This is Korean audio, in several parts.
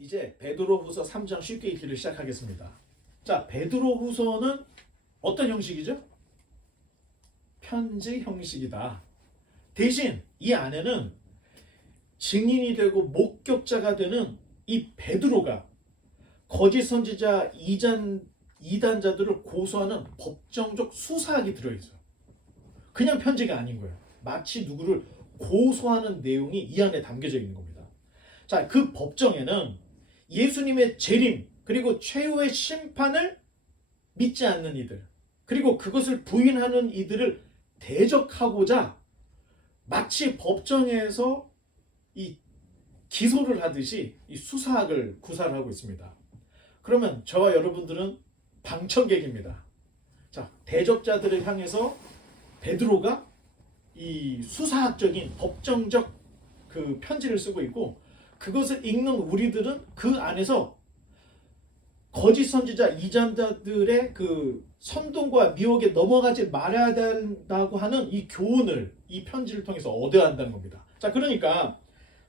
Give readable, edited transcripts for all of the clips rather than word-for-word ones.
이제 베드로후서 3장 쉽게 읽기를 시작하겠습니다. 자, 베드로후서는 어떤 형식이죠? 편지 형식이다. 대신 이 안에는 증인이 되고 목격자가 되는 이 베드로가 거짓 선지자 이단자들을 고소하는 법정적 수사학이 들어있어요. 그냥 편지가 아닌 거예요. 마치 누구를 고소하는 내용이 이 안에 담겨져 있는 겁니다. 자, 그 법정에는 예수님의 재림 그리고 최후의 심판을 믿지 않는 이들 그리고 그것을 부인하는 이들을 대적하고자 마치 법정에서 이 기소를 하듯이 이 수사학을 구사를 하고 있습니다. 그러면 저와 여러분들은 방청객입니다. 자, 대적자들을 향해서 베드로가 이 수사학적인 법정적 그 편지를 쓰고 있고 그것을 읽는 우리들은 그 안에서 거짓 선지자 이단자들의 그 선동과 미혹에 넘어가지 말아야 된다고 하는 이 교훈을 이 편지를 통해서 얻어야 한다는 겁니다. 자, 그러니까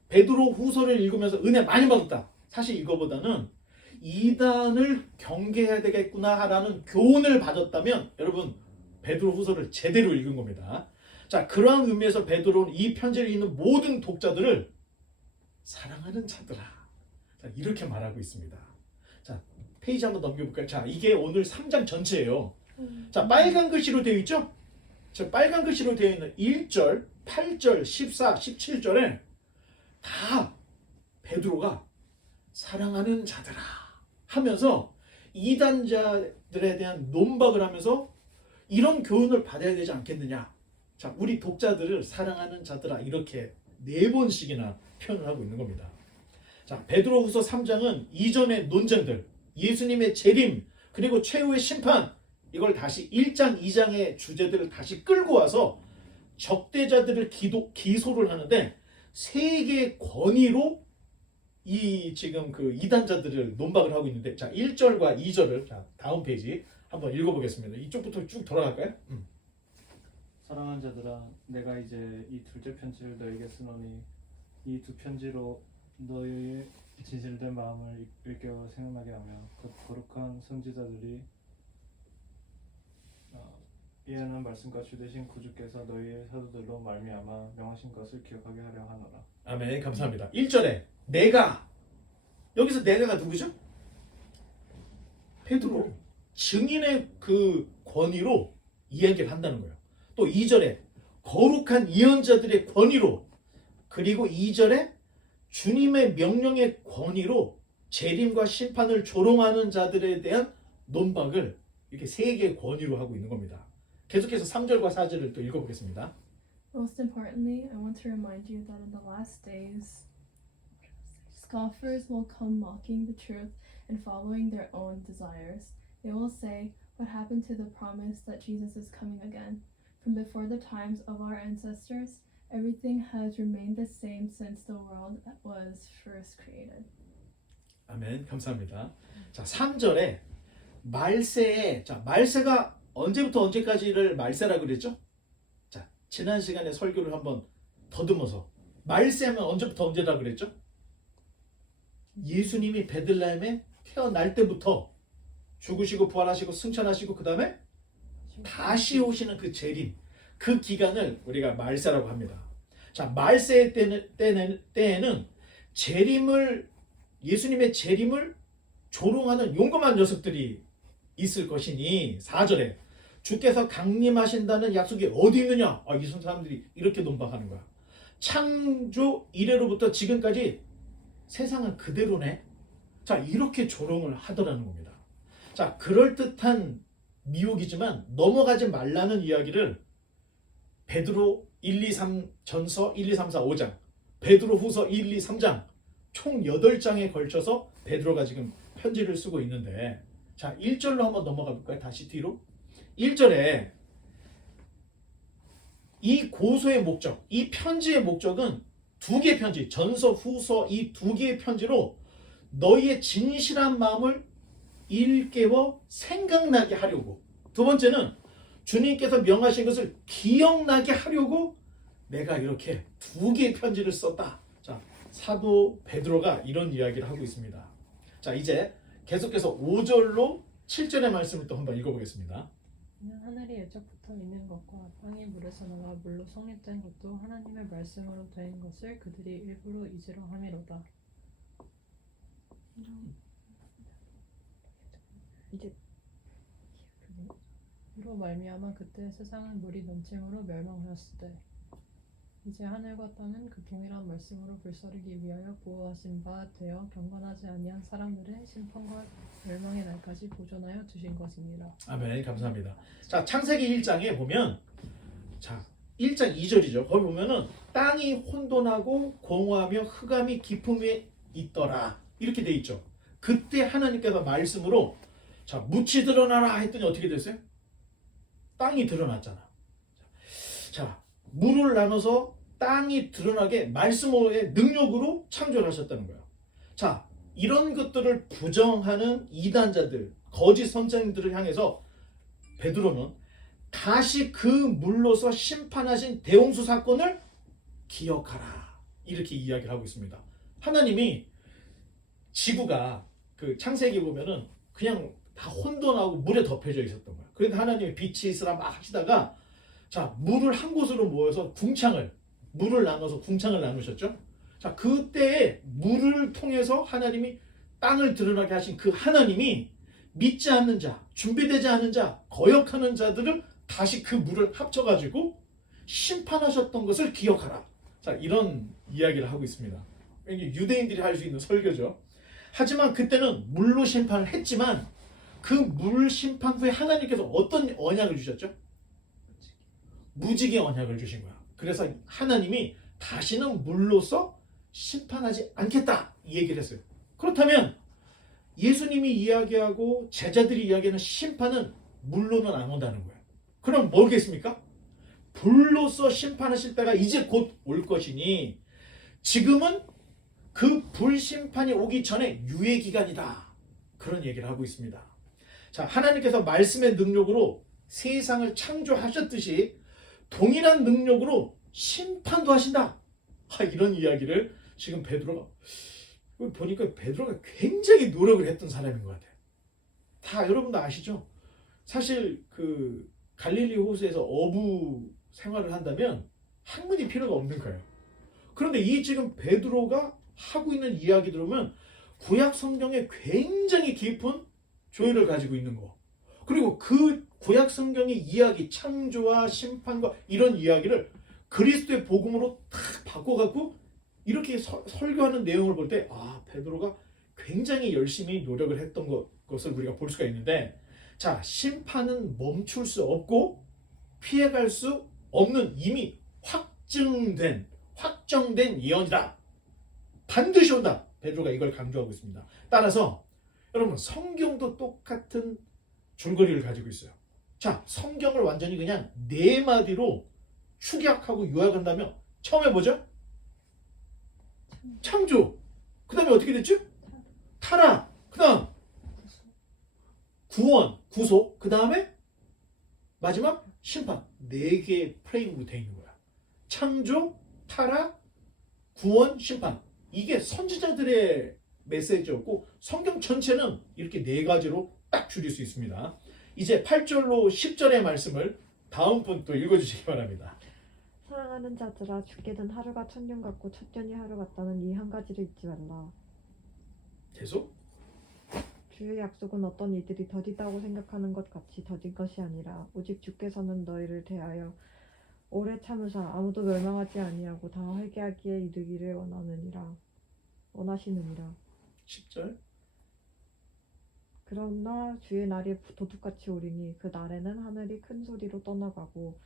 베드로 후서를 읽으면서 은혜 많이 받았다. 사실 이거보다는 이단을 경계해야 되겠구나라는 교훈을 받았다면 여러분 베드로 후서를 제대로 읽은 겁니다. 자, 그러한 의미에서 베드로는 이 편지를 읽는 모든 독자들을 사랑하는 자들아. 자, 이렇게 말하고 있습니다. 자, 페이지 한번 넘겨볼까요? 자, 이게 오늘 3장 전체예요. 자, 빨간 글씨로 되어 있죠? 자, 빨간 글씨로 되어 있는 1절, 8절, 14, 17절에 다 베드로가 사랑하는 자들아 하면서 이단자들에 대한 논박을 하면서 이런 교훈을 받아야 되지 않겠느냐. 자, 우리 독자들을 사랑하는 자들아 이렇게 4번씩이나 표현을 하고 있는 겁니다. 자, 베드로후서 3장은 이전의 논쟁들, 예수님의 재림, 그리고 최후의 심판 이걸 다시 1장, 2장의 주제들을 다시 끌고 와서 적대자들을 기소를 하는데 세 개의 권위로 이 지금 그 이단자들을 논박을 하고 있는데 자, 1절과 2절을 자, 다음 페이지 한번 읽어보겠습니다. 이쪽부터 쭉 돌아갈까요? 사랑하는 자들아, 내가 이제 이 둘째 편지를 너에게 쓰노니 이 두 편지로 너의 진실된 마음을 일깨워 생각나게 하며 그 거룩한 선지자들이 이해하는 말씀과 주되신 구주께서 너희의 사도들로 말미암아 명하신 것을 기억하게 하려 하노라. 아멘. 감사합니다. 1절에 내가 여기서 내가가 누구죠? 베드로 증인의 그 권위로 이야기를 한다는 거예요. 또 2절에 거룩한 예언자들의 권위로 그리고 2절에 주님의 명령의 권위로 재림과 심판을 조롱하는 자들에 대한 논박을 이렇게 세 개의 권위로 하고 있는 겁니다. 계속해서 3절과 4절을 또 읽어보겠습니다. Most importantly, I want to remind you that in the last days, scoffers will come mocking the truth and following their own desires. They will say, "What happened to the promise that Jesus is coming again? From before the times of our ancestors, everything has remained the same since the world was first created." 아멘. 감사합니다. 자, 3절에 말세에 자, 말세가 언제부터 언제까지를 말세라고 그랬죠? 자, 지난 시간에 설교를 한번 더듬어서 말세면 언제부터 언제라고 그랬죠? 예수님이 베들레헴에 태어날 때부터 죽으시고 부활하시고 승천하시고 그 다음에 다시 오시는 그 재림 그 기간을 우리가 말세라고 합니다. 자, 말세 때에는 재림을 예수님의 재림을 조롱하는 용감한 녀석들이 있을 것이니 4절에 주께서 강림하신다는 약속이 어디 있느냐? 이 사람들이 이렇게 논박하는 거야. 창조 이래로부터 지금까지 세상은 그대로네. 자, 이렇게 조롱을 하더라는 겁니다. 자, 그럴듯한 미혹이지만 넘어가지 말라는 이야기를 베드로 1, 2, 3 전서 1, 2, 3, 4, 5장 베드로 후서 1, 2, 3장 총 8장에 걸쳐서 베드로가 지금 편지를 쓰고 있는데 자, 1절로 한번 넘어가 볼까요? 다시 뒤로 1절에 이 고소의 목적, 이 편지의 목적은 두 개의 편지, 전서, 후서 이 두 개의 편지로 너희의 진실한 마음을 일깨워 생각나게 하려고 두 번째는 주님께서 명하신 것을 기억나게 하려고 내가 이렇게 두 개의 편지를 썼다. 자, 사도 베드로가 이런 이야기를 하고 있습니다. 자, 이제 계속해서 5절로 7절의 말씀을 또 한번 읽어보겠습니다. 이는 하늘이 예적부터 있는 것과 땅이 물에서 나와 물로 성립된 것도 하나님의 말씀으로 된 것을 그들이 일부러 잊으려 함이로다. 이제 이로 말미암아 그때 세상은 물이 넘침으로 멸망하였으되 이제 하늘과 땅은 그 동일한 말씀으로 불사르기 위하여 보호하신 바 되어 경건하지 아니한 사람들의 심판과 멸망의 날까지 보존하여 두신 것이니라. 아멘. 감사합니다. 자, 창세기 1장에 보면 자, 1장 2절이죠. 거기 보면은 땅이 혼돈하고 공허하며 흑암이 깊음 위에 있더라. 이렇게 돼 있죠. 그때 하나님께서 말씀으로 자, 묻이 드러나라 했더니 어떻게 됐어요? 땅이 드러났잖아. 자, 물을 나눠서 땅이 드러나게 말씀의 능력으로 창조를 하셨다는 거예요. 자, 이런 것들을 부정하는 이단자들, 거짓 선생들을 향해서 베드로는 다시 그 물로서 심판하신 대홍수 사건을 기억하라. 이렇게 이야기를 하고 있습니다. 하나님이 지구가 그 창세기 보면은 그냥 다 혼돈하고 물에 덮여져 있었던 거예요. 그런데 하나님이 빛이 있으라 막 하시다가 자, 물을 한 곳으로 모여서 물을 나눠서 궁창을 나누셨죠. 자, 그때에 물을 통해서 하나님이 땅을 드러나게 하신 그 하나님이 믿지 않는 자, 준비되지 않은 자, 거역하는 자들을 다시 그 물을 합쳐가지고 심판하셨던 것을 기억하라. 자, 이런 이야기를 하고 있습니다. 이게 유대인들이 할 수 있는 설교죠. 하지만 그때는 물로 심판을 했지만 그 물 심판 후에 하나님께서 어떤 언약을 주셨죠? 무지개 언약을 주신 거야. 그래서 하나님이 다시는 물로서 심판하지 않겠다 이 얘기를 했어요. 그렇다면 예수님이 이야기하고 제자들이 이야기하는 심판은 물로는 안 온다는 거예요. 그럼 뭐겠습니까? 불로서 심판하실 때가 이제 곧 올 것이니 지금은 그 불심판이 오기 전에 유예 기간이다. 그런 얘기를 하고 있습니다. 자, 하나님께서 말씀의 능력으로 세상을 창조하셨듯이 동일한 능력으로 심판도 하신다. 이런 이야기를 지금 베드로가 보니까 베드로가 굉장히 노력을 했던 사람인 것 같아요. 다 여러분도 아시죠? 사실 그 갈릴리 호수에서 어부 생활을 한다면 학문이 필요가 없는 거예요. 그런데 이 지금 베드로가 하고 있는 이야기 들으면 구약 성경에 굉장히 깊은 조예를 가지고 있는 거. 그리고 그 구약 성경의 이야기, 창조와 심판과 이런 이야기를 그리스도의 복음으로 탁 바꿔갖고 이렇게 설교하는 내용을 볼 때 베드로가 굉장히 열심히 노력을 했던 것을 우리가 볼 수가 있는데 자, 심판은 멈출 수 없고 피해갈 수 없는 이미 확정된 예언이다. 반드시 온다. 베드로가 이걸 강조하고 있습니다. 따라서 여러분 성경도 똑같은 줄거리를 가지고 있어요. 자, 성경을 완전히 그냥 네 마디로 축약하고 요약한다면 처음에 뭐죠? 창조. 그 다음에 어떻게 됐죠? 타락. 그 다음 구원, 구속. 그 다음에 마지막 심판. 네 개의 프레임으로 되어 있는 거야. 창조, 타락, 구원, 심판. 이게 선지자들의 메시지였고 성경 전체는 이렇게 네 가지로 딱 줄일 수 있습니다. 이제 8절로 10절의 말씀을 다음 분 또 읽어주시기 바랍니다. 사랑하는 자들아 죽게 된 하루가 천년 같고 천년이 하루 같다는 이 한 가지를 잊지 말라. 계속 주의 약속은 어떤 이들이 더디다고 생각하는 것 같이 더딘 것이 아니라 오직 주께서는 너희를 대하여 오래 참으사 아무도 멸망하지 아니하고 다 회개하기에 이르기를 원하시느니라. 10절 그러나 주의 날이 도둑같이 오리니 그 날에는 하늘이 큰 소리로 떠나가고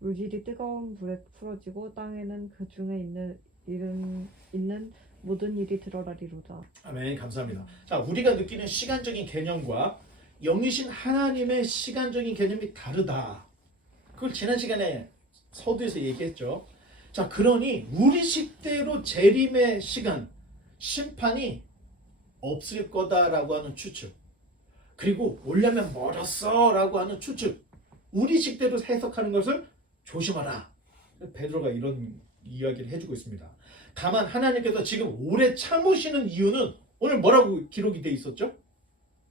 물질이 뜨거운 불에 풀어지고 땅에는 그 중에 있는 모든 일이 드러나리로다. 아멘. 감사합니다. 자, 우리가 느끼는 시간적인 개념과 영이신 하나님의 시간적인 개념이 다르다. 그걸 지난 시간에 서두에서 얘기했죠. 자, 그러니 우리 식대로 재림의 시간, 심판이 없을 거다라고 하는 추측, 그리고 오려면 멀었어 라고 하는 추측, 우리 식대로 해석하는 것을 조심하라. 베드로가 이런 이야기를 해주고 있습니다. 다만 하나님께서 지금 오래 참으시는 이유는 오늘 뭐라고 기록이 돼 있었죠?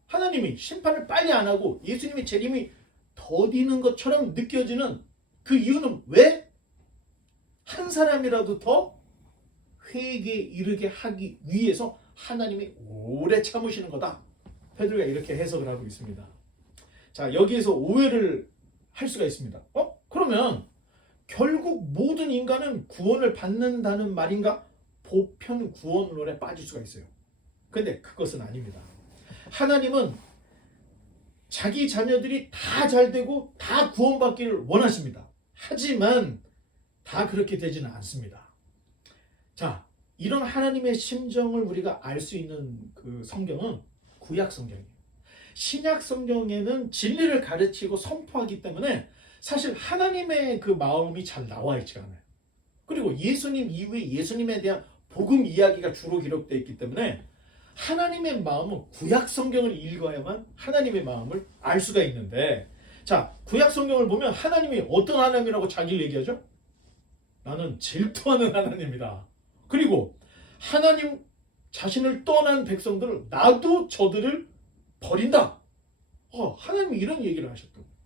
하나님이 심판을 빨리 안 하고 예수님의 재림이 더디는 것처럼 느껴지는 그 이유는 왜? 한 사람이라도 더 회개에 이르게 하기 위해서 하나님이 오래 참으시는 거다. 베드로가 이렇게 해석을 하고 있습니다. 자, 여기에서 오해를 할 수가 있습니다. 그러면 결국 모든 인간은 구원을 받는다는 말인가? 보편 구원론에 빠질 수가 있어요. 근데 그것은 아닙니다. 하나님은 자기 자녀들이 다 잘되고 다 구원받기를 원하십니다. 하지만 다 그렇게 되지는 않습니다. 자, 이런 하나님의 심정을 우리가 알 수 있는 그 성경은 구약 성경이에요. 신약 성경에는 진리를 가르치고 선포하기 때문에 사실 하나님의 그 마음이 잘 나와 있지 않아요. 그리고 예수님 이후에 예수님에 대한 복음 이야기가 주로 기록되어 있기 때문에 하나님의 마음은 구약 성경을 읽어야만 하나님의 마음을 알 수가 있는데, 자, 구약 성경을 보면 하나님이 어떤 하나님이라고 자기를 얘기하죠? 나는 질투하는 하나님이다. 그리고 하나님 자신을 떠난 백성들을 나도 저들을 버린다. 하나님이 이런 얘기를 하셨던 거예요.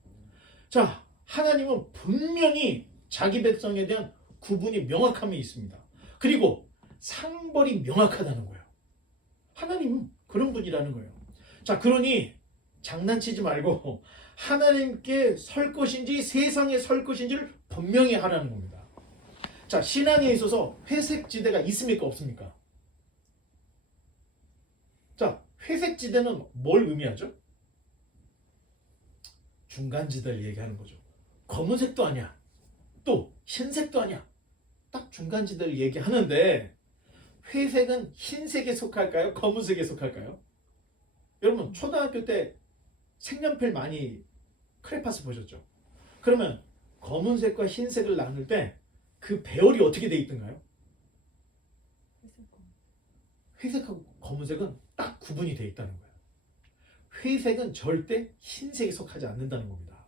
자, 하나님은 분명히 자기 백성에 대한 구분이 명확함이 있습니다. 그리고 상벌이 명확하다는 거예요. 하나님은 그런 분이라는 거예요. 자, 그러니 장난치지 말고 하나님께 설 것인지 세상에 설 것인지를 분명히 하라는 겁니다. 자, 신앙에 있어서 회색 지대가 있습니까? 없습니까? 자, 회색 지대는 뭘 의미하죠? 중간 지대를 얘기하는 거죠. 검은색도 아니야. 또 흰색도 아니야. 딱 중간 지대를 얘기하는데 회색은 흰색에 속할까요? 검은색에 속할까요? 여러분 초등학교 때 색연필 많이 크레파스 보셨죠? 그러면 검은색과 흰색을 나눌 때 그 배열이 어떻게 돼 있던가요? 회색하고 검은색은 딱 구분이 돼 있다는 거예요. 회색은 절대 흰색에 속하지 않는다는 겁니다.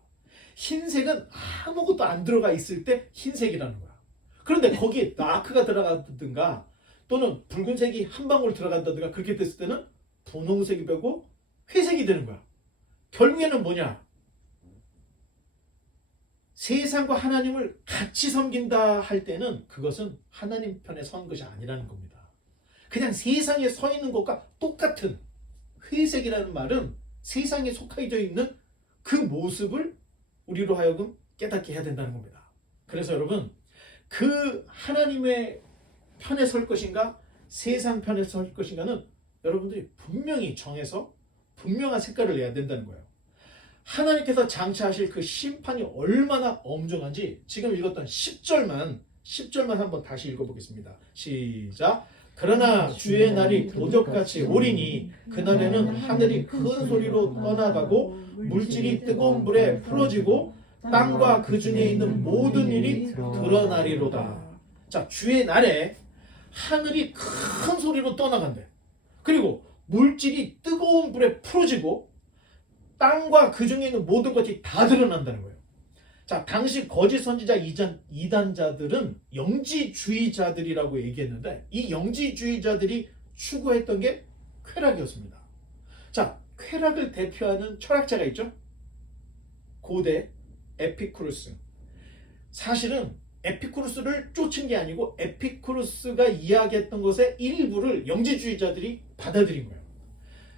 흰색은 아무것도 안 들어가 있을 때 흰색이라는 거야. 그런데 거기에 다크가 들어가든가 또는 붉은색이 한 방울 들어간다든가 그렇게 됐을 때는 분홍색이 되고 회색이 되는 거야. 결국에는 뭐냐? 세상과 하나님을 같이 섬긴다 할 때는 그것은 하나님 편에 선 것이 아니라는 겁니다. 그냥 세상에 서 있는 것과 똑같은 회색이라는 말은 세상에 속해져 있는 그 모습을 우리로 하여금 깨닫게 해야 된다는 겁니다. 그래서 여러분, 그 하나님의 편에 설 것인가 세상 편에 설 것인가는 여러분들이 분명히 정해서 분명한 색깔을 내야 된다는 거예요. 하나님께서 장차하실 그 심판이 얼마나 엄중한지 지금 읽었던 10절만 한번 다시 읽어보겠습니다. 시작. 그러나 주의 날이 도적같이 오리니 그날에는 하늘이 큰 소리로 떠나가고 물질이 뜨거운 불에 풀어지고 땅과 그 중에 있는 모든 일이 드러나리로다. 자, 주의 날에 하늘이 큰 소리로 떠나간대. 그리고 물질이 뜨거운 불에 풀어지고 땅과 그 중에 있는 모든 것이 다 드러난다는 거예요. 자, 당시 거짓 선지자 이단자들은 영지주의자들이라고 얘기했는데 이 영지주의자들이 추구했던 게 쾌락이었습니다. 자, 쾌락을 대표하는 철학자가 있죠. 고대 에피쿠루스. 사실은 에피쿠루스를 쫓은 게 아니고 에피쿠루스가 이야기했던 것의 일부를 영지주의자들이 받아들인 거예요.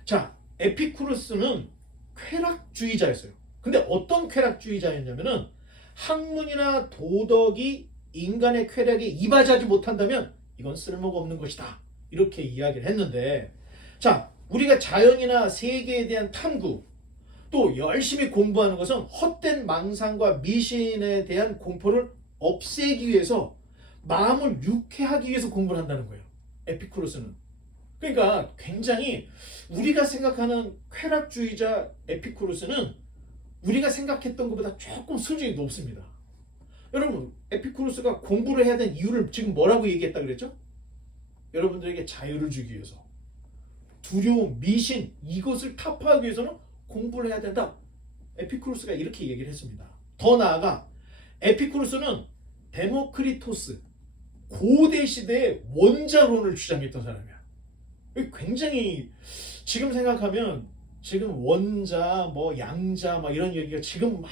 자, 에피쿠루스는 쾌락주의자였어요. 근데 어떤 쾌락주의자였냐면은 학문이나 도덕이 인간의 쾌락에 이바지하지 못한다면 이건 쓸모가 없는 것이다. 이렇게 이야기를 했는데, 자, 우리가 자연이나 세계에 대한 탐구, 또 열심히 공부하는 것은 헛된 망상과 미신에 대한 공포를 없애기 위해서 마음을 유쾌하기 위해서 공부를 한다는 거예요. 에피쿠로스는. 그러니까 굉장히 우리가 생각하는 쾌락주의자 에피쿠로스는 우리가 생각했던 것보다 조금 수준이 높습니다. 여러분, 에피쿠로스가 공부를 해야 되는 이유를 지금 뭐라고 얘기했다 그랬죠? 여러분들에게 자유를 주기 위해서. 두려움, 미신, 이것을 타파하기 위해서는 공부를 해야 된다. 에피쿠로스가 이렇게 얘기를 했습니다. 더 나아가 에피쿠로스는 데모크리토스, 고대 시대의 원자론을 주장했던 사람이야. 굉장히 지금 생각하면 지금 원자 뭐 양자 막 이런 얘기가 지금 막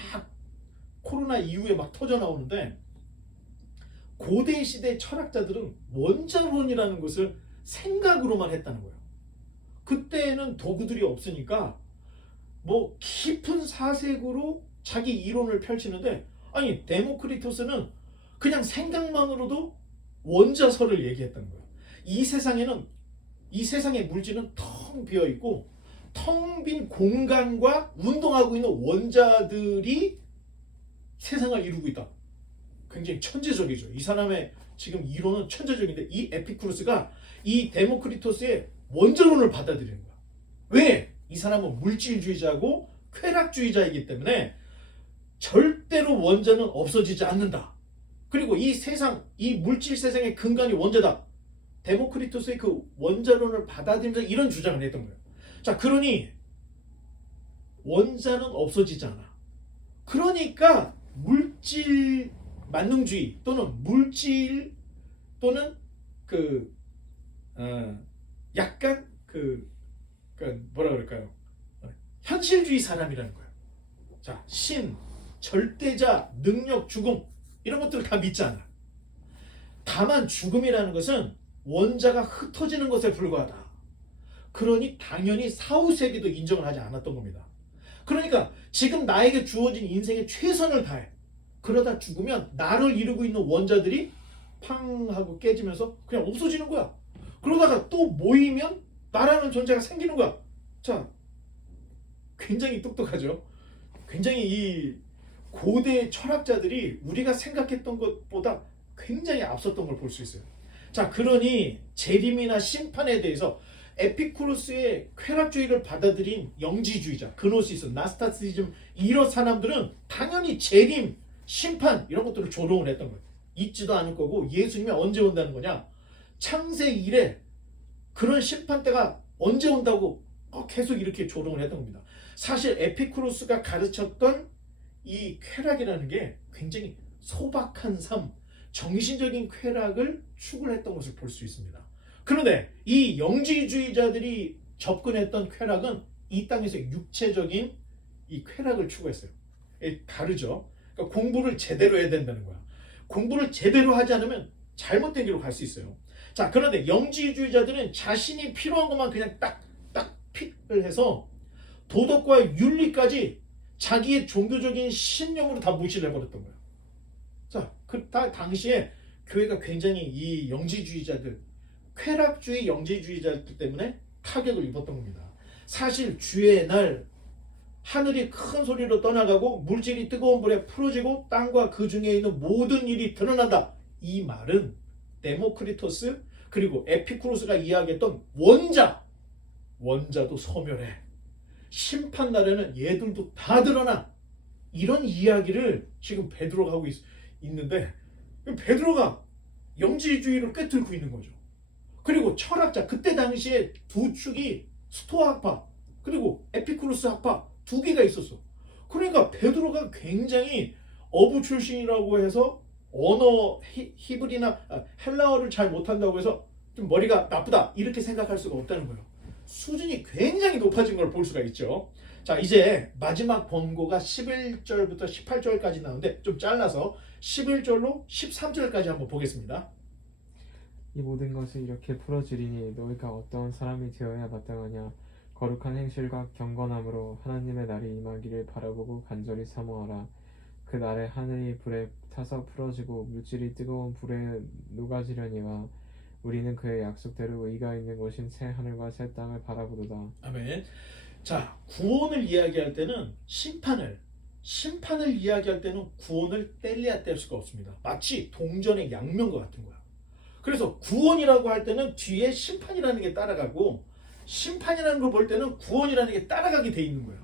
코로나 이후에 막 터져 나오는데 고대 시대 철학자들은 원자론이라는 것을 생각으로만 했다는 거예요. 그때는 도구들이 없으니까 뭐 깊은 사색으로 자기 이론을 펼치는데 아니 데모크리토스는 그냥 생각만으로도 원자설을 얘기했다는 거예요. 이 세상에는 이 세상의 물질은 텅 비어 있고 텅 빈 공간과 운동하고 있는 원자들이 세상을 이루고 있다. 굉장히 천재적이죠. 이 사람의 지금 이론은 천재적인데 이 에피쿠로스가 이 데모크리토스의 원자론을 받아들이는 거야. 왜? 이 사람은 물질주의자고 쾌락주의자이기 때문에 절대로 원자는 없어지지 않는다. 그리고 이 세상, 이 물질 세상의 근간이 원자다. 데모크리토스의 그 원자론을 받아들이면서 이런 주장을 했던 거예요. 자, 그러니 원자는 없어지지 않아. 그러니까 물질 만능주의 또는 물질 또는 약간 뭐라 그럴까요? 현실주의 사람이라는 거예요. 자, 신, 절대자, 능력, 죽음 이런 것들을 다 믿지 않아. 다만 죽음이라는 것은 원자가 흩어지는 것에 불과하다. 그러니 당연히 사후세계도 인정을 하지 않았던 겁니다. 그러니까 지금 나에게 주어진 인생의 최선을 다해. 그러다 죽으면 나를 이루고 있는 원자들이 팡 하고 깨지면서 그냥 없어지는 거야. 그러다가 또 모이면 나라는 존재가 생기는 거야. 자, 굉장히 똑똑하죠. 굉장히 이 고대 철학자들이 우리가 생각했던 것보다 굉장히 앞섰던 걸 볼 수 있어요. 자, 그러니 재림이나 심판에 대해서 에피쿠로스의 쾌락주의를 받아들인 영지주의자, 그노시스, 나스타시즘 이런 사람들은 당연히 재림, 심판 이런 것들을 조롱을 했던 거예요. 있지도 않을 거고 예수님이 언제 온다는 거냐? 창세 이래 그런 심판 때가 언제 온다고 계속 이렇게 조롱을 했던 겁니다. 사실 에피쿠로스가 가르쳤던 이 쾌락이라는 게 굉장히 소박한 삶, 정신적인 쾌락을 추구했던 것을 볼 수 있습니다. 그런데 이 영지주의자들이 접근했던 쾌락은 이 땅에서 육체적인 이 쾌락을 추구했어요. 다르죠. 그러니까 공부를 제대로 해야 된다는 거야. 공부를 제대로 하지 않으면 잘못된 길로 갈 수 있어요. 자, 그런데 영지주의자들은 자신이 필요한 것만 그냥 딱 픽을 해서 도덕과 윤리까지 자기의 종교적인 신념으로 다 무시를 해버렸던 거예요. 자, 당시에 교회가 굉장히 이 영지주의자들, 쾌락주의 영지주의자들 때문에 타격을 입었던 겁니다. 사실 주의 날 하늘이 큰 소리로 떠나가고 물질이 뜨거운 불에 풀어지고 땅과 그 중에 있는 모든 일이 드러난다. 이 말은 데모크리토스 그리고 에피쿠로스가 이야기했던 원자도 소멸해. 심판 날에는 얘들도 다 드러나. 이런 이야기를 지금 베드로가 하고 있는데 베드로가 영지주의를 꿰뚫고 있는 거죠. 그리고 철학자, 그때 당시에 두 축이 스토아 학파 그리고 에피쿠로스 학파 두 개가 있었어. 그러니까 베드로가 굉장히 어부 출신이라고 해서 언어 히브리나 헬라어를 잘 못한다고 해서 좀 머리가 나쁘다 이렇게 생각할 수가 없다는 거예요. 수준이 굉장히 높아진 걸 볼 수가 있죠. 자, 이제 마지막 본고가 11절부터 18절까지 나오는데 좀 잘라서 11절로 13절까지 한번 보겠습니다. 이 모든 것을 이렇게 풀어주리니 너희가 어떠한 사람이 되어야 마땅하냐. 거룩한 행실과 경건함으로 하나님의 날이 임하기를 바라보고 간절히 사모하라. 그 날에 하늘이 불에 타서 풀어지고 물질이 뜨거운 불에 녹아지려니와 우리는 그의 약속대로 의가 있는 곳인 새 하늘과 새 땅을 바라보도다. 아멘. 자, 구원을 이야기할 때는 심판을 이야기할 때는 구원을 뗄래야 뗄 수가 없습니다. 마치 동전의 양면과 같은 거야. 그래서 구원이라고 할 때는 뒤에 심판이라는 게 따라가고 심판이라는 걸 볼 때는 구원이라는 게 따라가게 돼 있는 거예요.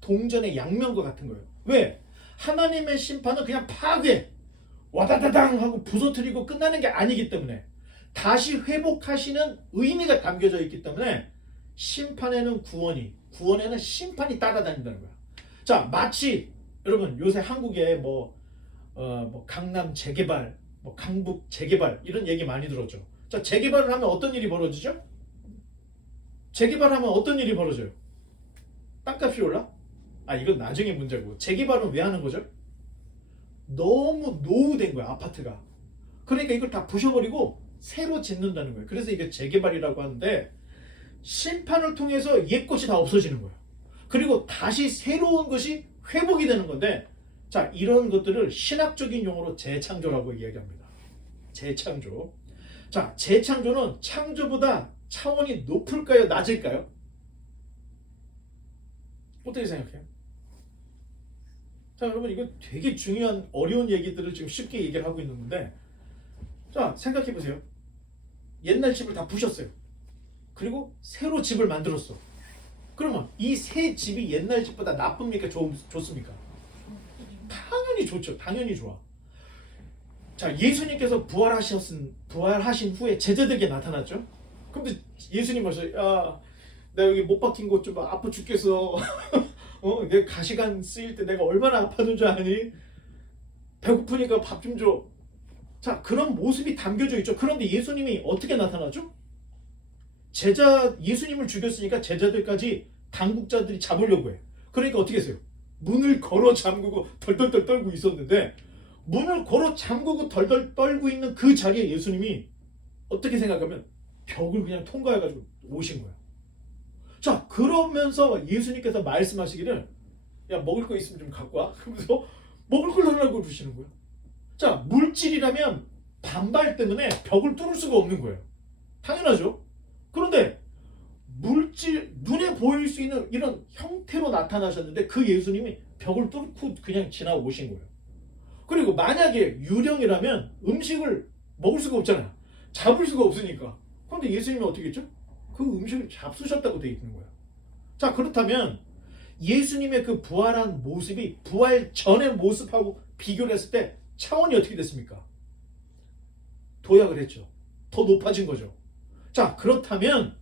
동전의 양면과 같은 거예요. 왜? 하나님의 심판은 그냥 파괴, 와다다당 하고 부서뜨리고 끝나는 게 아니기 때문에 다시 회복하시는 의미가 담겨져 있기 때문에 심판에는 구원에는 심판이 따라다닌다는 거야. 자, 마치 여러분 요새 한국에 강남 재개발 뭐 강북 재개발 이런 얘기 많이 들었죠. 자, 재개발을 하면 어떤 일이 벌어지죠? 재개발하면 어떤 일이 벌어져요? 땅값이 올라? 아, 이건 나중에 문제고. 재개발은 왜 하는 거죠? 너무 노후된 거야, 아파트가. 그러니까 이걸 다 부셔버리고 새로 짓는다는 거예요. 그래서 이게 재개발이라고 하는데, 심판을 통해서 옛 것이 다 없어지는 거예요. 그리고 다시 새로운 것이 회복이 되는 건데, 자, 이런 것들을 신학적인 용어로 재창조라고 이야기합니다. 재창조. 자, 재창조는 창조보다 차원이 높을까요? 낮을까요? 어떻게 생각해요? 자, 여러분, 이거 되게 중요한 어려운 얘기들을 지금 쉽게 얘기를 하고 있는 건데, 자, 생각해 보세요. 옛날 집을 다 부셨어요. 그리고 새로 집을 만들었어. 그러면 이 새 집이 옛날 집보다 나쁩니까? 좋습니까? 당연히 좋죠. 당연히 좋아. 자, 예수님께서 부활하신 후에 제자들에게 나타났죠. 근데 예수님 와서, 야, 나 여기 못 박힌 곳 좀 아파 죽겠어. 내가 가시관 쓰일 때 내가 얼마나 아팠는 줄 아니? 배고프니까 밥 좀 줘. 자, 그런 모습이 담겨져 있죠. 그런데 예수님이 어떻게 나타나죠? 예수님을 죽였으니까 제자들까지 당국자들이 잡으려고 해. 그러니까 어떻게 했어요? 문을 걸어 잠그고 덜덜덜 떨고 있었는데, 문을 걸어 잠그고 덜덜 떨고 있는 그 자리에 예수님이 어떻게 생각하면 벽을 그냥 통과해가지고 오신 거예요. 자, 그러면서 예수님께서 말씀하시기를, 야, 먹을 거 있으면 좀 갖고 와. 그러면서 먹을 걸 달라고 그러시는 거예요. 자, 물질이라면 반발 때문에 벽을 뚫을 수가 없는 거예요. 당연하죠. 그런데 물질, 눈에 보일 수 있는 이런 형태로 나타나셨는데 그 예수님이 벽을 뚫고 그냥 지나오신 거예요. 그리고 만약에 유령이라면 음식을 먹을 수가 없잖아요. 잡을 수가 없으니까. 그런데 예수님이 어떻게 했죠? 그 음식을 잡수셨다고 되어 있는 거예요. 자, 그렇다면 예수님의 그 부활한 모습이 부활 전의 모습하고 비교를 했을 때 차원이 어떻게 됐습니까? 도약을 했죠. 더 높아진 거죠. 자, 그렇다면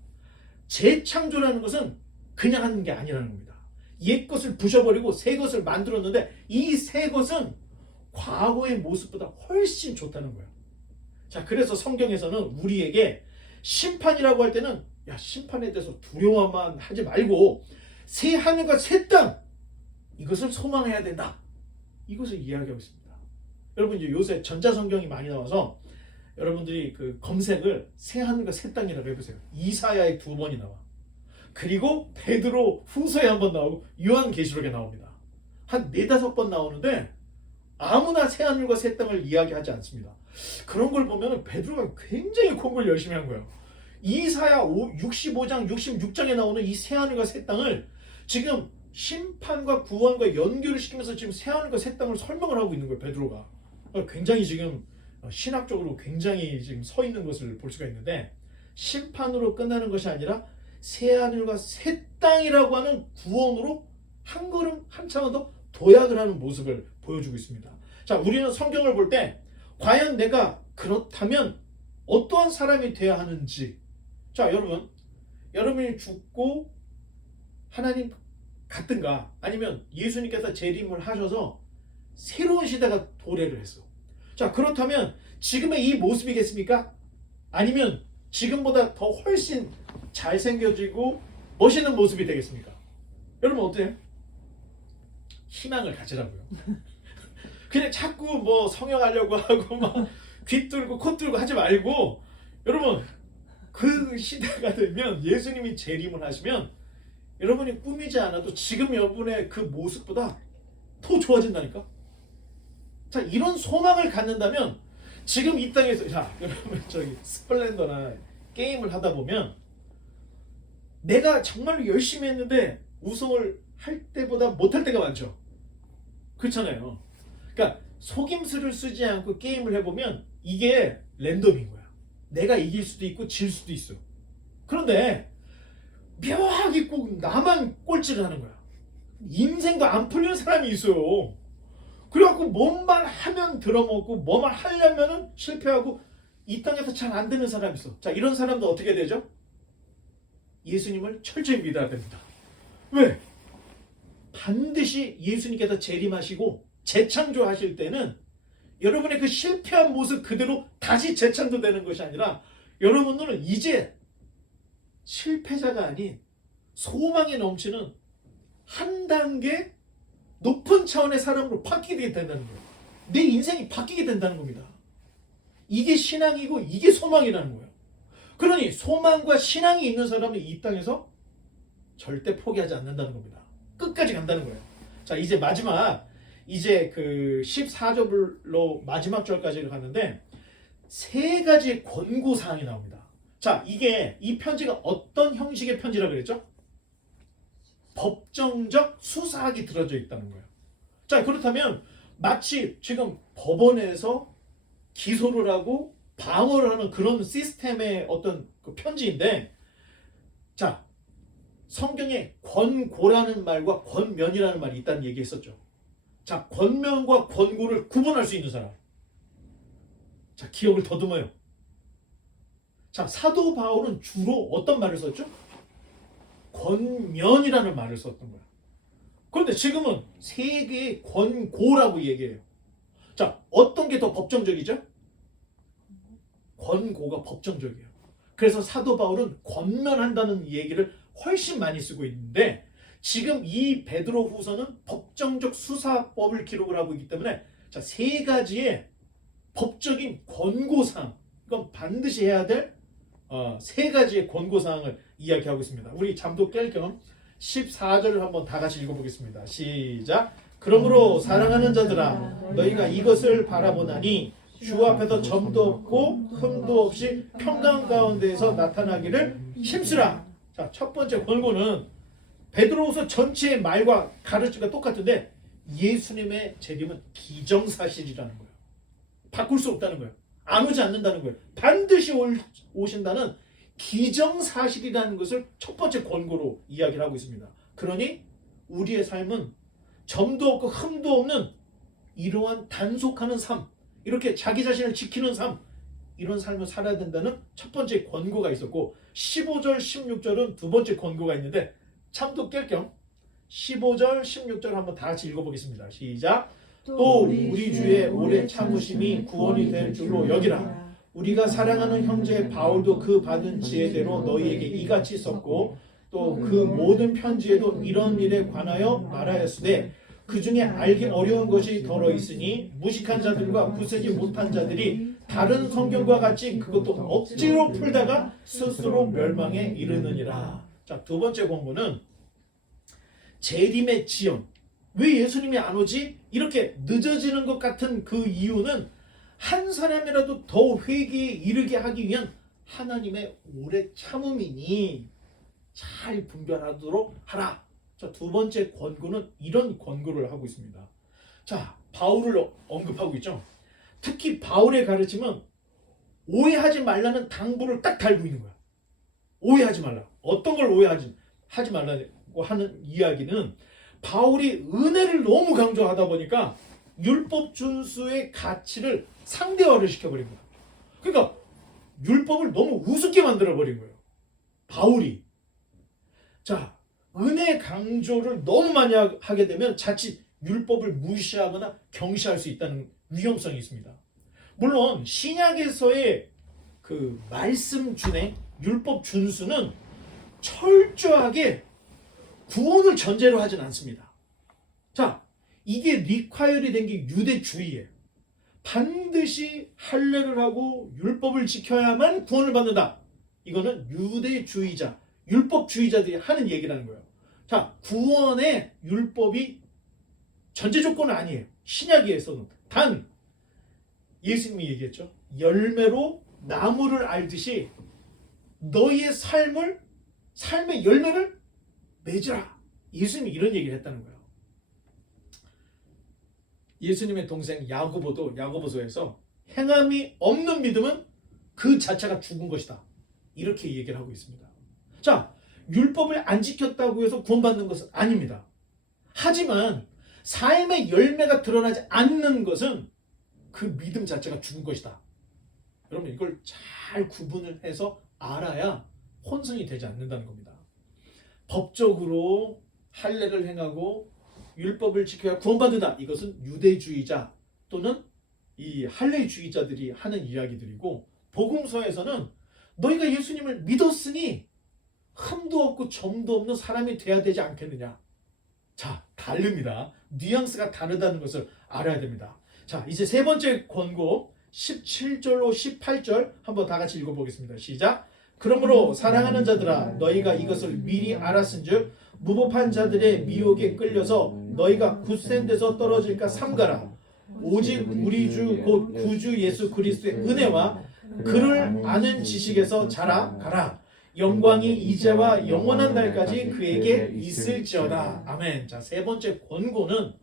재창조라는 것은 그냥 하는 게 아니라는 겁니다. 옛 것을 부셔버리고 새 것을 만들었는데 이 새 것은 과거의 모습보다 훨씬 좋다는 거예요. 자, 그래서 성경에서는 우리에게 심판이라고 할 때는, 야, 심판에 대해서 두려워만 하지 말고 새 하늘과 새 땅, 이것을 소망해야 된다. 이것을 이야기하고 있습니다. 여러분, 이제 요새 전자성경이 많이 나와서 여러분들이 그 검색을 새 하늘과 새 땅이라고 해보세요. 이사야에 2번이 나와. 그리고 베드로 후서에 1번 나오고 요한계시록에 나옵니다. 한 4-5번 나오는데 아무나 새 하늘과 새 땅을 이야기하지 않습니다. 그런 걸 보면 베드로가 굉장히 공부를 열심히 한 거예요. 이사야 65장, 66장에 나오는 이 새 하늘과 새 땅을 지금 심판과 구원과 연결을 시키면서 지금 새 하늘과 새 땅을 설명을 하고 있는 거예요, 베드로가. 굉장히 지금 신학적으로 굉장히 지금 서 있는 것을 볼 수가 있는데, 심판으로 끝나는 것이 아니라 새 하늘과 새 땅이라고 하는 구원으로 한 걸음 한 차원 더 도약을 하는 모습을 보여주고 있습니다. 자, 우리는 성경을 볼 때 과연 내가 그렇다면 어떠한 사람이 되어야 하는지, 자, 여러분이 죽고 하나님 같든가 아니면 예수님께서 재림을 하셔서 새로운 시대가 도래를 했어. 자, 그렇다면 지금의 이 모습이겠습니까? 아니면 지금보다 더 훨씬 잘생겨지고 멋있는 모습이 되겠습니까? 여러분 어때요? 희망을 가지라고요. 그냥 자꾸 뭐 성형하려고 하고 막 귀 뚫고 코 뚫고 하지 말고, 여러분 그 시대가 되면 예수님이 재림을 하시면 여러분이 꾸미지 않아도 지금 여러분의 그 모습보다 더 좋아진다니까. 자, 이런 소망을 갖는다면 지금 이 땅에서, 자, 여러분 저기 스플렌더나 게임을 하다 보면 내가 정말로 열심히 했는데 우승을 할 때보다 못할 때가 많죠. 그렇잖아요. 그러니까 속임수를 쓰지 않고 게임을 해보면 이게 랜덤인 거야. 내가 이길 수도 있고 질 수도 있어. 그런데 묘하게 꼭 나만 꼴찌를 하는 거야. 인생도 안 풀리는 사람이 있어요. 그래갖고 뭔만 하면 들어먹고 뭐만 하려면은 실패하고 이 땅에서 잘 안 되는 사람이 있어. 자, 이런 사람도 어떻게 되죠? 예수님을 철저히 믿어야 됩니다. 왜? 반드시 예수님께서 재림하시고 재창조하실 때는 여러분의 그 실패한 모습 그대로 다시 재창조되는 것이 아니라 여러분들은 이제 실패자가 아닌 소망이 넘치는 한 단계 높은 차원의 사람으로 바뀌게 된다는 거예요. 내 인생이 바뀌게 된다는 겁니다. 이게 신앙이고 이게 소망이라는 거예요. 그러니 소망과 신앙이 있는 사람은 이 땅에서 절대 포기하지 않는다는 겁니다. 끝까지 간다는 거예요. 자, 이제 마지막, 이제 그 14절로 마지막 절까지 갔는데 세 가지의 권고사항이 나옵니다. 자, 이게 이 편지가 어떤 형식의 편지라고 그랬죠? 법정적 수사학이 들어져 있다는 거예요. 자, 그렇다면 마치 지금 법원에서 기소를 하고 방어를 하는 그런 시스템의 어떤 그 편지인데, 자, 성경에 권고라는 말과 권면이라는 말이 있다는 얘기 했었죠. 자, 권면과 권고를 구분할 수 있는 사람. 자, 기억을 더듬어요. 자, 사도 바울은 주로 어떤 말을 썼죠? 권면이라는 말을 썼던 거야. 그런데 지금은 세 개의 권고라고 얘기해요. 자, 어떤 게 더 법정적이죠? 권고가 법정적이에요. 그래서 사도 바울은 권면한다는 얘기를 훨씬 많이 쓰고 있는데, 지금 이 베드로 후서는 법정적 수사법을 기록을 하고 있기 때문에, 자, 세 가지의 법적인 권고사항, 이건 반드시 해야 될 세 가지의 권고사항을 이야기하고 있습니다. 우리 잠도 깰 겸 14절을 한번 다 같이 읽어보겠습니다. 시작. 그러므로 사랑하는 자들아, 너희가 이것을 바라보나니 주 앞에서 점도 없고 흠도 없이 평강 가운데에서 나타나기를 힘쓰라. 자, 첫 번째 권고는 베드로후서 전체의 말과 가르침과 똑같은데 예수님의 재림은 기정사실이라는 거예요. 바꿀 수 없다는 거예요. 안 오지 않는다는 거예요. 반드시 오신다는 기정사실이라는 것을 첫 번째 권고로 이야기를 하고 있습니다. 그러니 우리의 삶은 점도 없고 흠도 없는 이러한 단속하는 삶, 이렇게 자기 자신을 지키는 삶, 이런 삶을 살아야 된다는 첫 번째 권고가 있었고, 15절 16절은 두 번째 권고가 있는데 참도 깰 겸 15절 16절 한번 다 같이 읽어보겠습니다. 시작. 또 우리 주의 오래 참으심이 구원이 될 줄로 여기라. 우리가 사랑하는 형제 바울도 그 받은 지혜대로 너희에게 이같이 썼고 또 그 모든 편지에도 이런 일에 관하여 말하였으되 그 중에 알기 어려운 것이 더러 있으니 무식한 자들과 굳세지 못한 자들이 다른 성경과 같이 그것도 억지로 풀다가 스스로 멸망에 이르느니라. 자, 두 번째 권고는 재림의 지연. 왜 예수님이 안 오지? 이렇게 늦어지는 것 같은 그 이유는 한 사람이라도 더 회개에 이르게 하기 위한 하나님의 오래 참음이니 잘 분별하도록 하라. 자, 두 번째 권고는 이런 권고를 하고 있습니다. 자, 바울을 언급하고 있죠. 특히 바울의 가르침은 오해하지 말라는 당부를 딱 달고 있는 거야. 오해하지 말라. 어떤 걸 오해하지 말라고 하는 이야기는 바울이 은혜를 너무 강조하다 보니까 율법 준수의 가치를 상대화를 시켜버린 거야. 그러니까 율법을 너무 우습게 만들어버린 거예요. 바울이. 자, 은혜 강조를 너무 많이 하게 되면 자칫 율법을 무시하거나 경시할 수 있다는 위험성이 있습니다. 물론 신약에서의 그 말씀 준행, 율법 준수는 철저하게 구원을 전제로 하진 않습니다. 자, 이게 리콰이어리 된 게 유대주의예요. 반드시 할례를 하고 율법을 지켜야만 구원을 받는다. 이거는 유대주의자, 율법주의자들이 하는 얘기라는 거예요. 자, 구원의 율법이 전제 조건은 아니에요. 신약에서는. 단 예수님이 얘기했죠. 열매로 나무를 알듯이 너희의 삶의 열매를 맺으라. 예수님이 이런 얘기를 했다는 거예요. 예수님의 동생 야고보도 야고보서에서 행함이 없는 믿음은 그 자체가 죽은 것이다. 이렇게 얘기를 하고 있습니다. 자, 율법을 안 지켰다고 해서 구원받는 것은 아닙니다. 하지만 삶의 열매가 드러나지 않는 것은 그 믿음 자체가 죽은 것이다. 여러분, 이걸 잘 구분을 해서 알아야 혼선이 되지 않는다는 겁니다. 법적으로 할례를 행하고 율법을 지켜야 구원받는다. 이것은 유대주의자 또는 이 할례주의자들이 하는 이야기들이고, 복음서에서는 너희가 예수님을 믿었으니 흠도 없고 점도 없는 사람이 돼야 되지 않겠느냐. 자, 다릅니다. 뉘앙스가 다르다는 것을 알아야 됩니다. 자, 이제 세 번째 권고 17절로 18절 한번 다 같이 읽어보겠습니다. 시작. 그러므로 사랑하는 자들아, 너희가 이것을 미리 알았은즉 무법한 자들의 미혹에 끌려서 너희가 굳센 데서 떨어질까 삼가라. 오직 우리 주 곧 구주 예수 그리스도의 은혜와 그를 아는 지식에서 자라가라. 영광이 이제와 영원한 날까지 그에게 있을지어다. 아멘. 자, 세 번째 권고는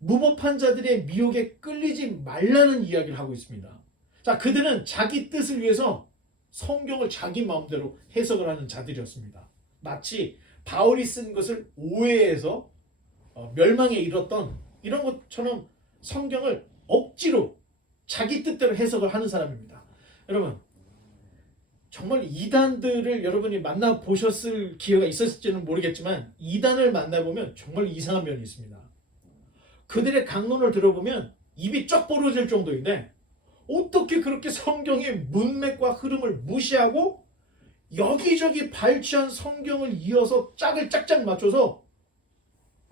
무법한 자들의 미혹에 끌리지 말라는 이야기를 하고 있습니다. 자, 그들은 자기 뜻을 위해서 성경을 자기 마음대로 해석을 하는 자들이었습니다. 마치 바울이 쓴 것을 오해해서 멸망에 이뤘던 이런 것처럼 성경을 억지로 자기 뜻대로 해석을 하는 사람입니다. 여러분, 정말 이단들을 여러분이 만나보셨을 기회가 있었을지는 모르겠지만 이단을 만나보면 정말 이상한 면이 있습니다. 그들의 강론을 들어보면 입이 쩍 벌어질 정도인데 어떻게 그렇게 성경의 문맥과 흐름을 무시하고 여기저기 발췌한 성경을 이어서 짝을 짝짝 맞춰서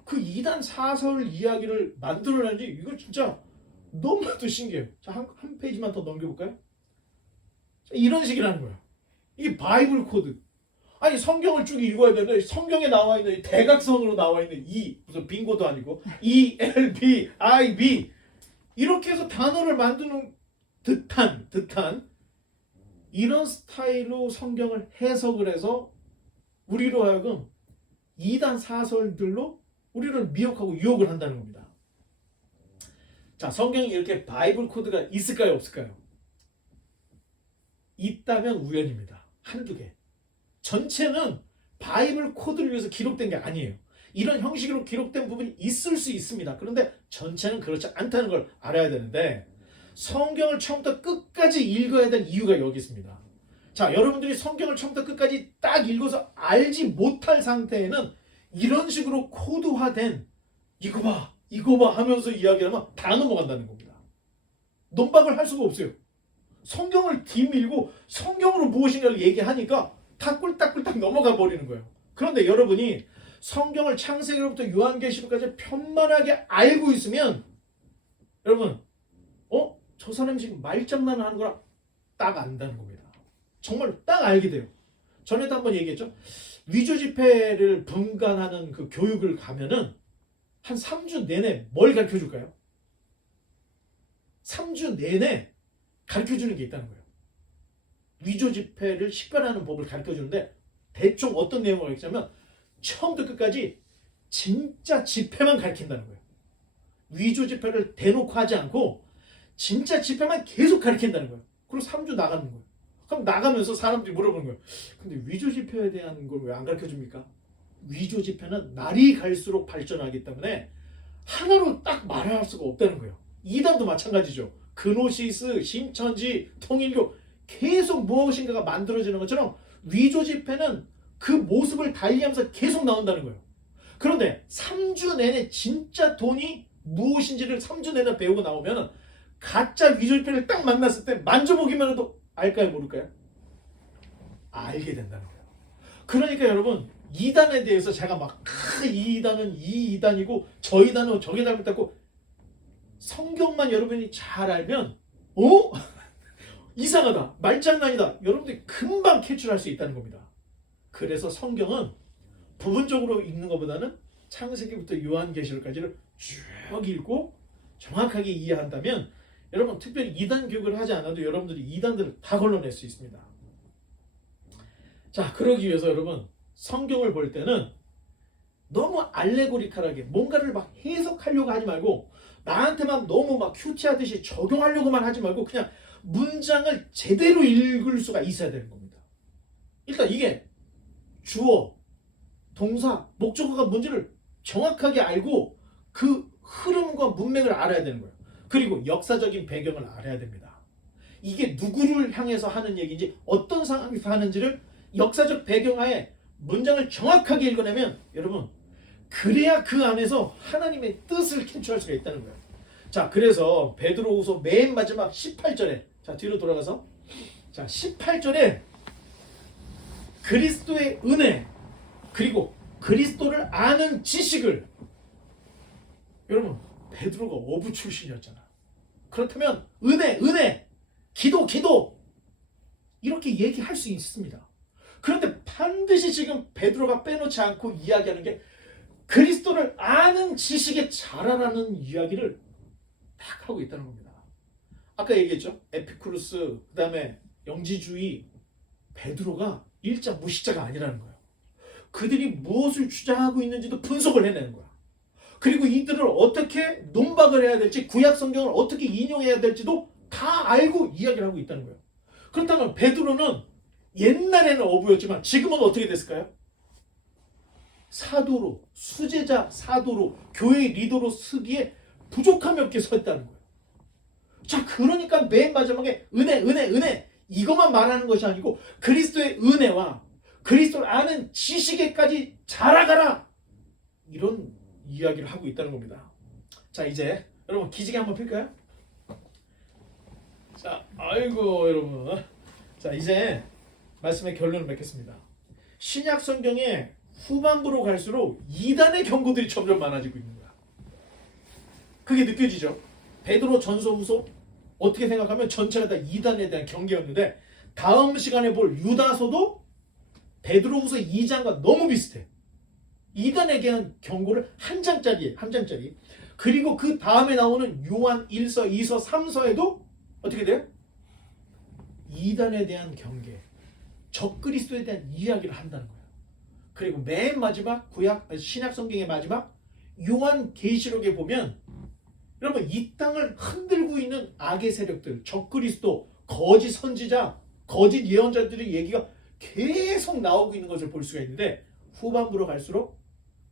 그 이단 사설 이야기를 만들어내는지 이거 진짜 너무나도 신기해요. 자, 한 페이지만 더 넘겨볼까요? 자, 이런 식이라는 거예요. 이게 바이블 코드. 아니, 성경을 쭉 읽어야 되는데 성경에 나와 있는 대각선으로 나와 있는 무슨 빙고도 아니고 ELB, IB 이렇게 해서 단어를 만드는 듯한 이런 스타일로 성경을 해석을 해서 우리로 하여금 이단 사설들로 우리를 미혹하고 유혹을 한다는 겁니다. 자, 성경에 이렇게 바이블 코드가 있을까요, 없을까요? 있다면 우연입니다. 한두 개. 전체는 바이블 코드를 위해서 기록된 게 아니에요. 이런 형식으로 기록된 부분이 있을 수 있습니다. 그런데 전체는 그렇지 않다는 걸 알아야 되는데 성경을 처음부터 끝까지 읽어야 될 이유가 여기 있습니다. 자, 여러분들이 성경을 처음부터 끝까지 딱 읽어서 알지 못할 상태에는 이런 식으로 코드화된 이거 봐 하면서 이야기하면 다 넘어간다는 겁니다. 논박을 할 수가 없어요. 성경을 뒤밀고 성경으로 무엇인가를 얘기하니까 다 꿀딱꿀딱 넘어가 버리는 거예요. 그런데 여러분이 성경을 창세기로부터 요한계시록까지 편만하게 알고 있으면 여러분 저 사람이 지금 말장난을 하는 거랑 딱 안다는 겁니다. 정말 딱 알게 돼요. 전에도 한번 얘기했죠. 위조 지폐를 분간하는 그 교육을 가면은 한 3주 내내 뭘 가르쳐 줄까요? 3주 내내 가르쳐 주는 게 있다는 거예요. 위조 지폐를 식별하는 법을 가르쳐 주는데 대충 어떤 내용을 가르치냐면 처음부터 끝까지 진짜 지폐만 가르친다는 거예요. 위조 지폐를 대놓고 하지 않고 진짜 지폐만 계속 가르친다는 거예요. 그리고 3주 나가는 거예요. 그럼 나가면서 사람들이 물어보는 거예요. 근데 위조 지폐에 대한 걸 왜 안 가르쳐 줍니까? 위조 지폐는 날이 갈수록 발전하기 때문에 하나로 딱 말할 수가 없다는 거예요. 이단도 마찬가지죠. 그노시스, 신천지, 통일교 계속 무엇인가가 만들어지는 것처럼 위조 지폐는 그 모습을 달리하면서 계속 나온다는 거예요. 그런데 3주 내내 진짜 돈이 무엇인지를 3주 내내 배우고 나오면 가짜 위조 지폐를 딱 만났을 때 만져보기만 해도 알까요, 모를까요? 알게 된다는 거예요. 그러니까 여러분, 이단에 대해서 제가 막 이 이단은 이 이단이고 저 이단은 저게 잘못됐고 성경만 여러분이 잘 알면 이상하다, 말장난이다, 여러분들이 금방 캐치할 수 있다는 겁니다. 그래서 성경은 부분적으로 읽는 것보다는 창세기부터 요한계시록까지를 쭉 읽고 정확하게 이해한다면 여러분 특별히 이단 교육을 하지 않아도 여러분들이 이단들을 다 걸러낼 수 있습니다. 자, 그러기 위해서 여러분 성경을 볼 때는 너무 알레고리컬하게 뭔가를 막 해석하려고 하지 말고 나한테만 너무 막 큐티하듯이 적용하려고만 하지 말고 그냥 문장을 제대로 읽을 수가 있어야 되는 겁니다. 일단 이게 주어, 동사, 목적어가 뭔지를 정확하게 알고 그 흐름과 문맥을 알아야 되는 거예요. 그리고 역사적인 배경을 알아야 됩니다. 이게 누구를 향해서 하는 얘기인지 어떤 상황에서 하는지를 역사적 배경하에 문장을 정확하게 읽어내면 여러분 그래야 그 안에서 하나님의 뜻을 캐치할 수가 있다는 거예요. 자, 그래서 베드로후서 맨 마지막 18절에 자, 뒤로 돌아가서 자, 18절에 그리스도의 은혜 그리고 그리스도를 아는 지식을 여러분 베드로가 어부 출신이었잖아. 그렇다면 은혜 기도 이렇게 얘기할 수 있습니다. 그런데 반드시 지금 베드로가 빼놓지 않고 이야기하는 게 그리스도를 아는 지식에 자라라는 이야기를 딱 하고 있다는 겁니다. 아까 얘기했죠. 에피쿠루스 그 다음에 영지주의 베드로가 일자 무식자가 아니라는 거예요. 그들이 무엇을 주장하고 있는지도 분석을 해내는 거야. 그리고 이들을 어떻게 논박을 해야 될지 구약 성경을 어떻게 인용해야 될지도 다 알고 이야기를 하고 있다는 거예요. 그렇다면 베드로는 옛날에는 어부였지만 지금은 어떻게 됐을까요? 사도로 수제자 사도로 교회의 리더로 서기에 부족함이 없게 서 있다는 거예요. 자, 그러니까 맨 마지막에 은혜 이것만 말하는 것이 아니고 그리스도의 은혜와 그리스도를 아는 지식에까지 자라가라 이런 이야기를 하고 있다는 겁니다. 자, 이제 여러분 기지개 한번 필까요? 자, 아이고 여러분, 자 이제 말씀의 결론을 맺겠습니다. 신약 성경의 후반부로 갈수록 이단의 경고들이 점점 많아지고 있는 거야. 그게 느껴지죠? 베드로 전서 후서 어떻게 생각하면 전체가 다 이단에 대한 경계였는데 다음 시간에 볼 유다서도 베드로 후서 2장과 너무 비슷해. 이단에 대한 경고를 한 장짜리에 한 장짜리. 그리고 그 다음에 나오는 요한 1서 2서 3서에도 어떻게 돼요? 이단에 대한 경계, 적그리스도에 대한 이야기를 한다는 거예요. 그리고 맨 마지막 신약 성경의 마지막 요한 계시록에 보면 여러분 이 땅을 흔들고 있는 악의 세력들, 적그리스도, 거짓 선지자, 거짓 예언자들의 얘기가 계속 나오고 있는 것을 볼 수가 있는데 후반부로 갈수록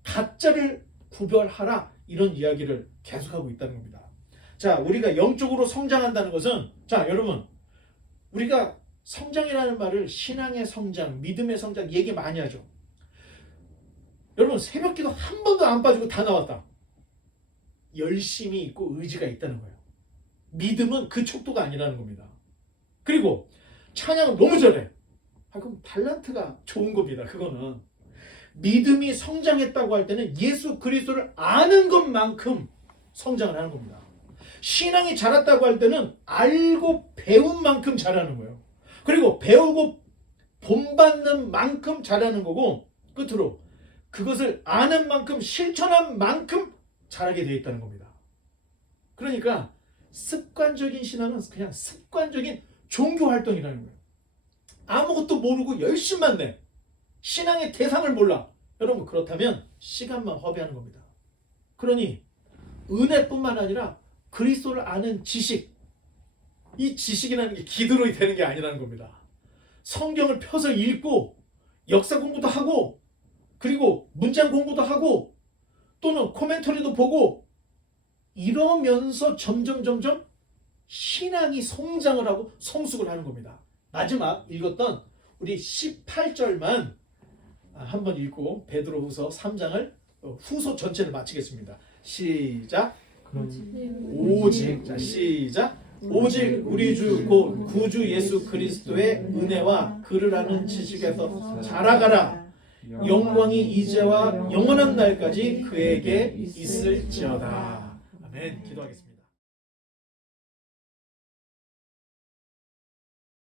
가짜를 구별하라 이런 이야기를 계속하고 있다는 겁니다. 자, 우리가 영적으로 성장한다는 것은 자, 여러분 우리가 성장이라는 말을 신앙의 성장, 믿음의 성장 얘기 많이 하죠. 여러분 새벽기도 한 번도 안 빠지고 다 나왔다. 열심이 있고 의지가 있다는 거예요. 믿음은 그 척도가 아니라는 겁니다. 그리고 찬양은 너무 잘해. 그럼 달란트가 좋은 겁니다. 그거는 믿음이 성장했다고 할 때는 예수 그리스도를 아는 것만큼 성장을 하는 겁니다. 신앙이 자랐다고 할 때는 알고 배운 만큼 자라는 거예요. 그리고 배우고 본받는 만큼 자라는 거고 끝으로 그것을 아는 만큼 실천한 만큼 자라게 되어 있다는 겁니다. 그러니까 습관적인 신앙은 그냥 습관적인 종교 활동이라는 거예요. 아무것도 모르고 열심만 내. 신앙의 대상을 몰라. 여러분 그렇다면 시간만 허비하는 겁니다. 그러니 은혜뿐만 아니라 그리스도를 아는 지식, 이 지식이라는 게 기도로 되는 게 아니라는 겁니다. 성경을 펴서 읽고 역사 공부도 하고 그리고 문장 공부도 하고 또는 코멘터리도 보고 이러면서 점점 신앙이 성장을 하고 성숙을 하는 겁니다. 마지막 읽었던 우리 18절만 한번 읽고 베드로후서 3장을 후서 전체를 마치겠습니다. 시작. 오직 자 시작. 오직 우리 주 곧 구주 예수 그리스도의 은혜와 그를 아는 지식에서 자라가라. 영광이 이제와 영원한 날까지 그에게 있을지어다. 아멘. 기도하겠습니다.